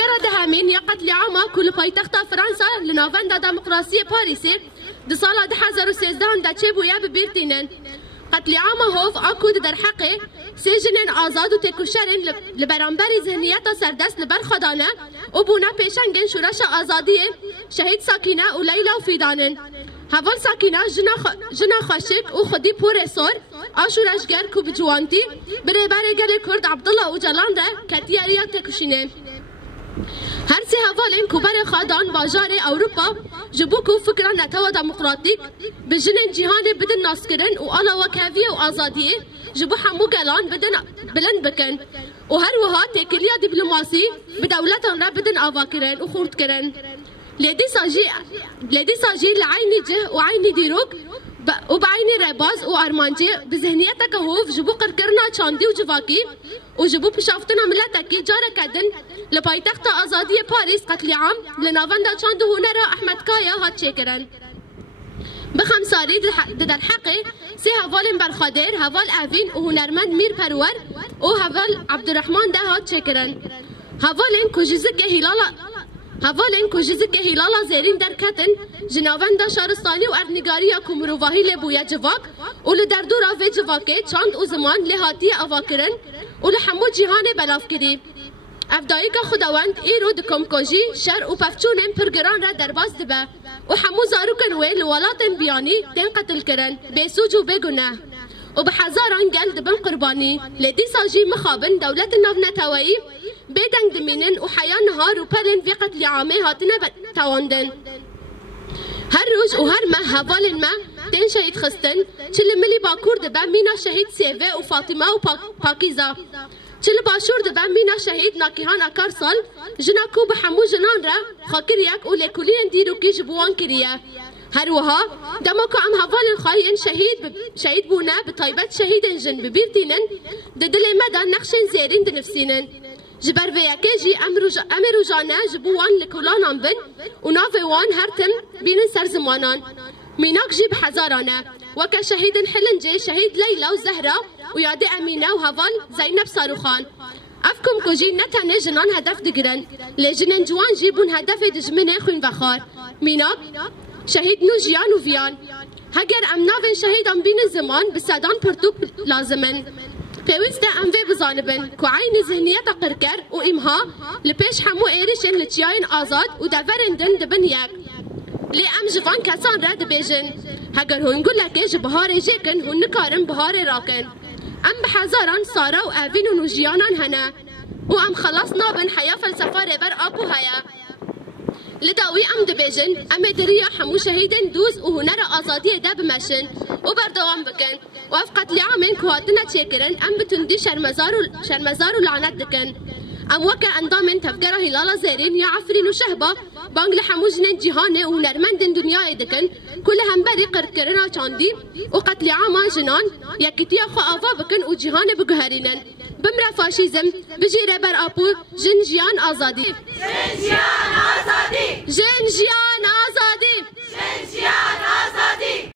هجرة دهامين يا قتل عامة كل پایتخت فرانسا لناوند دموکراسی پاریسی د سال 2013 دا چه بویا ببیرتینن قتل عامة هوف اكود در حقه سجن آزاد و تکوشرن لبرانبری ذهنیت سردست لبر خدانه و بونا پیشنگن شورش آزادی شهید ساکینه و لیلا و فیدانن هول ساکینه جنا خاشک و خودی پور سور آشورشگر کو بجوانتی بره بره گل کرد عبدالله و جلان را کتیاریا تکوشینه هر سه هوالین کوبر خادان باجار اوروپا جبوکو فکران نتوا دموکراتیک بجنن جهان بدن ناسکرن و آلا وکاویه و آزادیه جبو حمو گلان بدن بلند بکن و هر وها تکلیا دیپلوماسی بدولتان را بدن آواکرن و خورد کرن لدي ساجي لعيني جه وعيني ديروك وبعيني رباز وارمانجي بذهنيتك هوف جبو قركرنا چاندي وجواكي وجبو بشافتنا ملتكي جارة كدن لبايتخت آزادية باريس قتل عام لنافندا چاند هنرا احمد كايا هات شكرن بخمساري در حقي سي هوال برخادر هوال اوين وهنرمند مير پرور وهوال عبدالرحمن ده هات شكرن هوالين کوجزک هلالا زیرین در کتن جناوند شهرستانی و ارنگاری کمروواهی لبویا جواک و لدردورا و جواکه چاند و زمان لحاتی آواکرن و لحمو جهان بلاف کری افدایی که خداوند ایرو دکم کجی شر و پفچونن پرگران را درباز دبه و حمو زاروکن وی لولاتن بیانی تن قتل کرن بسوج و بگناه و بحزاران گل دبن قربانی لدي ساجي مخابن دولة النافنتاوي بيدنگ دمينن و حيا نهار و پلن في قتل عامه هاتنا تواندن هر روز و هر ما هوالن ما تن شهيد خستن چل ملي باكور دبا مينا شهيد سيفه و فاطمه و پاكيزا چل باشور دبا مينا شهيد ناكيهان اكار سال جناكو بحمو جنان را خاكريك و لكولين ديروكي جبوان كريه هر وها دمكو ام هوالن خاين شهيد بونا بطيبت شهيدن جن ببيرتينن ددل مدى نخشن زيرين دنفسينن جبر وياكي امرو جانا جبوان لكولان بن ونافي وان هرتن بين سر زمانان ميناك جيب حزارانا وكا شهيد حلنجي شهيد ليلى وزهرة ويادي امينة وهوال زينب صاروخان افكم كوجي نتاني جنان هدف دقرن لجنن جوان جيبون هدف دجمنه خوين بخار ميناك شهيد نوجيان وفيان هجر ام نافن شهيد ام بين الزمان بسادان پرتوك لازمن پیوسته ام في بزانبن كو عين ذهنية قركر و امها لپیش حمو ايريشن لچياين آزاد و دفرندن دبن يك لي ام جوان كسان رد بيجن هجر هون قول لك ايج بهار جيكن هون نكارن بهار راكن ام بحزاران سارا و اوين و نوجيانان هنا و ام خلاص نابن حياة فلسفة ريبر ابو هيا لداوي ام دبيجن ام دريا حمو شهيدن دوز وهنر آزادية دا بمشن وبردوام بكن وافقت لعامن كواتنا تشكرن ام بتندي شرمزار ولعنت دكن ام وكا اندامن تفكر هلالا زيرين يا عفرين وشهبة بانگ لحمو جنن جهاني وهنرمندن دنيا دكن كل هم بري قركرنا چاندي وقتل عاما جنان يكتيا خو آفا بكن وجهان بگهرينن بمرا فاشيزم بجي ربر ابو جنجيان آزادي جنجيان آزادي